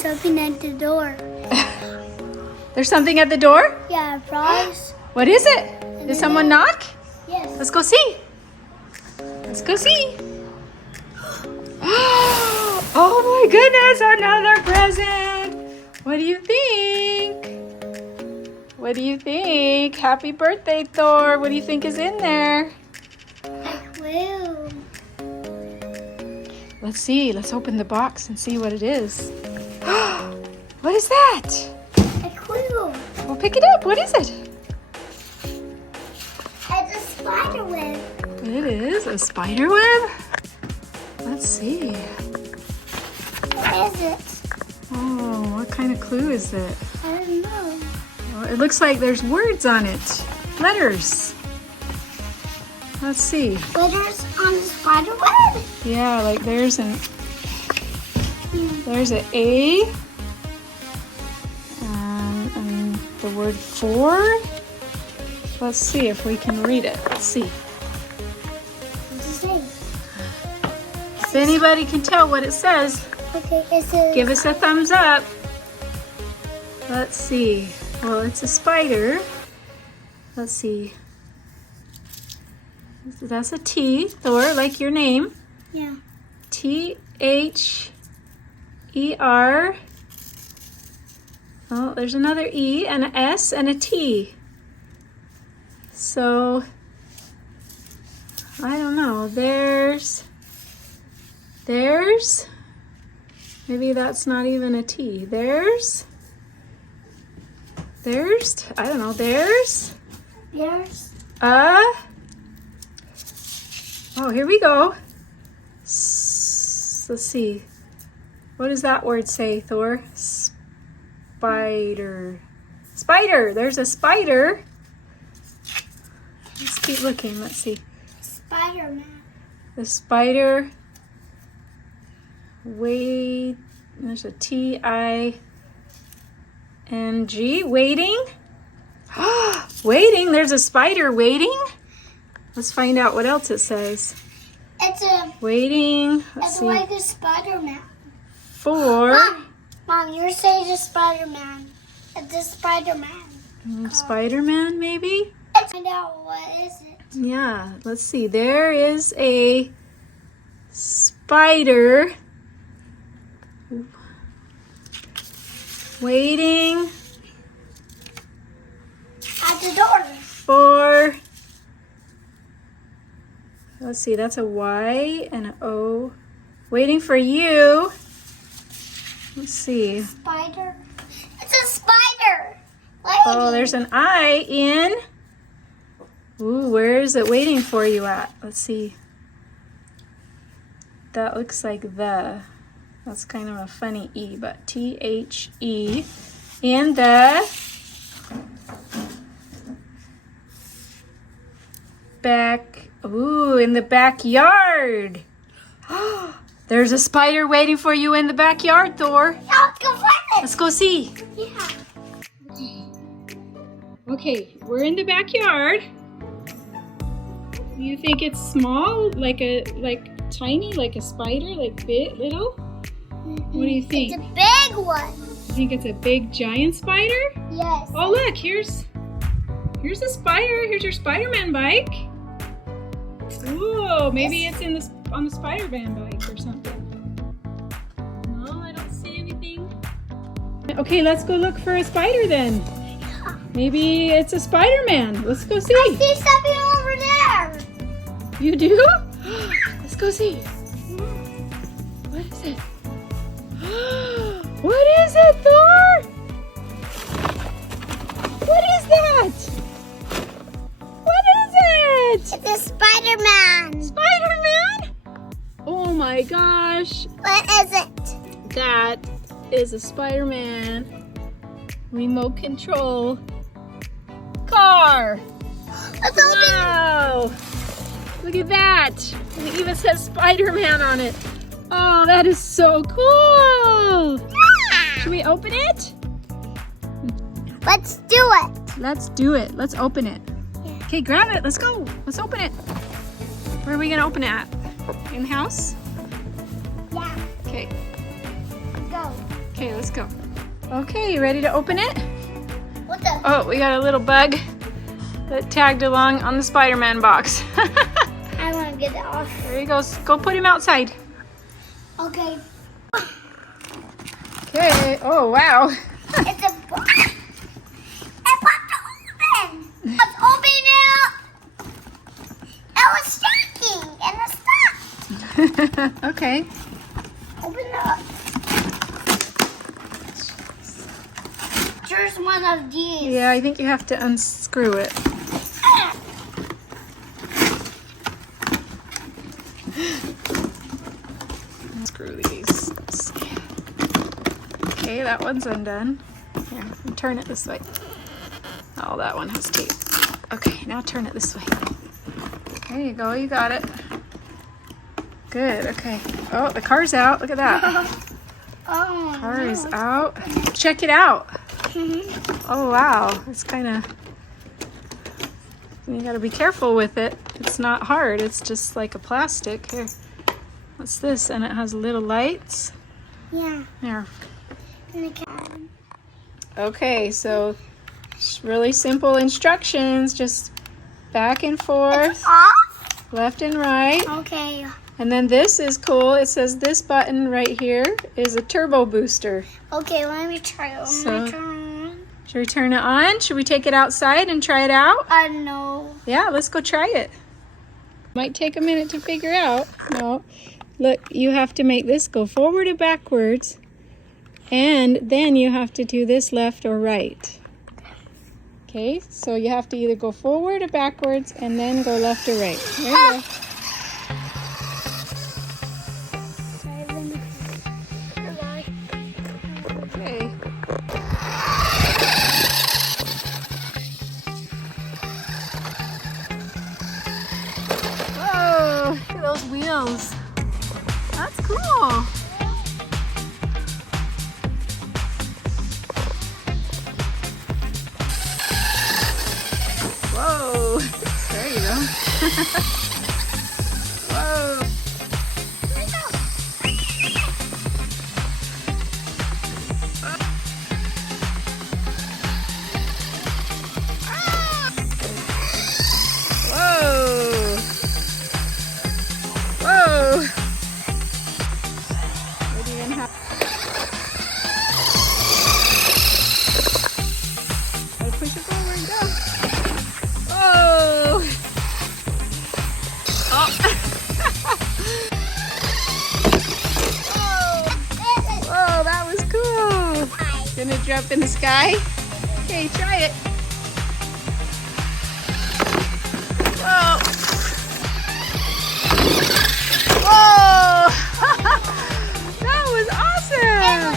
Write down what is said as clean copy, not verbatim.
something at the door. There's something at the door? Yeah, frogs. What is it? Did someone knock? Yes. Let's go see. Let's go see. Oh my goodness, another present. What do you think? What do you think? Happy birthday, Thor. What do you think is in there? A clue. Let's see. Let's open the box and see what it is. What is that? A clue. We'll pick it up. What is it? It's a spider web. It is a spider web. Let's see. What is it? Oh, what kind of clue is it? I don't know. Oh, it looks like there's words on it. Letters. Let's see. Letters on the spider web? Yeah, like there's an A and the word for. Let's see if we can read it. Let's see. What's it say? If anybody can tell what it says, Okay, it says. give us a thumbs up. Let's see. Well, it's a spider. Let's see. That's a T, Thor, like your name. Yeah. T-H-E-R. Oh, there's another E and an S and a T. So, I don't know. There's, maybe that's not even a T. There's, I don't know. There's a, oh, here we go. Let's see. What does that word say, Thor? Spider. Spider. There's a spider. Let's keep looking. Let's see. Spider-Man. The spider. Wait. There's a T-I-N-G. Waiting. Waiting. There's a spider waiting. Let's find out what else it says. It's a. Waiting. Let's It's see. like a Spider-Man. For. Mom, you're saying a Spider-Man. It's a Spider-Man. Spider-Man, maybe? Let's find out what is it. Yeah, let's see. There is a spider waiting At the door. for, let's see, that's a Y and an O. Waiting for you. Let's see. Spider. It's a spider. Oh, there's an I in. Ooh, where is it waiting for you at? Let's see. That looks like the. That's kind of a funny E, but T-H-E in the back. Ooh, in the backyard. There's a spider waiting for you in the backyard, Thor. Let's go find it. Let's go see. Yeah. Okay, we're in the backyard. You think it's small, like tiny, like a spider, like big, little? What do you think? It's a big one. You think it's a big, giant spider? Yes. Oh, look, here's a spider. Here's your Spider-Man bike. Whoa, maybe it's on the Spider-Man bike or something. No, I don't see anything. Okay, let's go look for a spider then. Maybe it's a Spider-Man. Let's go see. I see something over there. You do? Let's go see. What is it? What is it, Thor? What is that? What is it? It's a Spider-Man. Spider-Man? Oh my gosh. What is it? That is a Spider-Man remote control car. Let's open it. Wow. Look at that. It even says Spider-Man on it. Oh, that is so cool. Should we open it? Let's do it. Let's do it. Let's open it. Yeah. Okay, grab it. Let's go. Let's open it. Where are we going to open it at? In the house? Yeah. Okay. Let's go. Okay, let's go. Okay, you ready to open it? What the? Oh, we got a little bug that tagged along on the Spider-Man box. I want to get it off. There he goes. Go put him outside. Okay. Okay. Oh, wow. It's a box. It popped open. Let's open it up. It was shaking and it stopped. Okay. Open it up. Here's one of these. Yeah, I think you have to unscrew it. Unscrew these. Okay, that one's undone. Here, turn it this way. Oh, that one has tape. Okay, now turn it this way. There you go, you got it. Good, okay. Oh, the car's out. Look at that. Oh, Car is no. out. Check it out. Mhm. Oh, wow. It's kind of... You gotta be careful with it. It's not hard. It's just like a plastic. Here. What's this? And it has little lights. Yeah. There. And the cabin. Okay, so it's really simple instructions. Just back and forth, It's off? left and right. Okay. And then this is cool. It says this button right here is a turbo booster. Okay, let me try it. So- Turn. Should we turn it on? Should we take it outside and try it out? No. Yeah, let's go try it. Might take a minute to figure out. No. Look, you have to make this go forward or backwards. And then you have to do this left or right. Okay, so you have to either go forward or backwards and then go left or right. There you go. Okay. Whoa, look at those wheels. That's cool. Whoa, there you go. Whoa. Whoa. Whoa. What do you even have? Gotta push it forward, go. Whoa. Oh. Whoa, that was cool. Gonna jump in the sky? Okay, try it. Whoa. Whoa. That was awesome.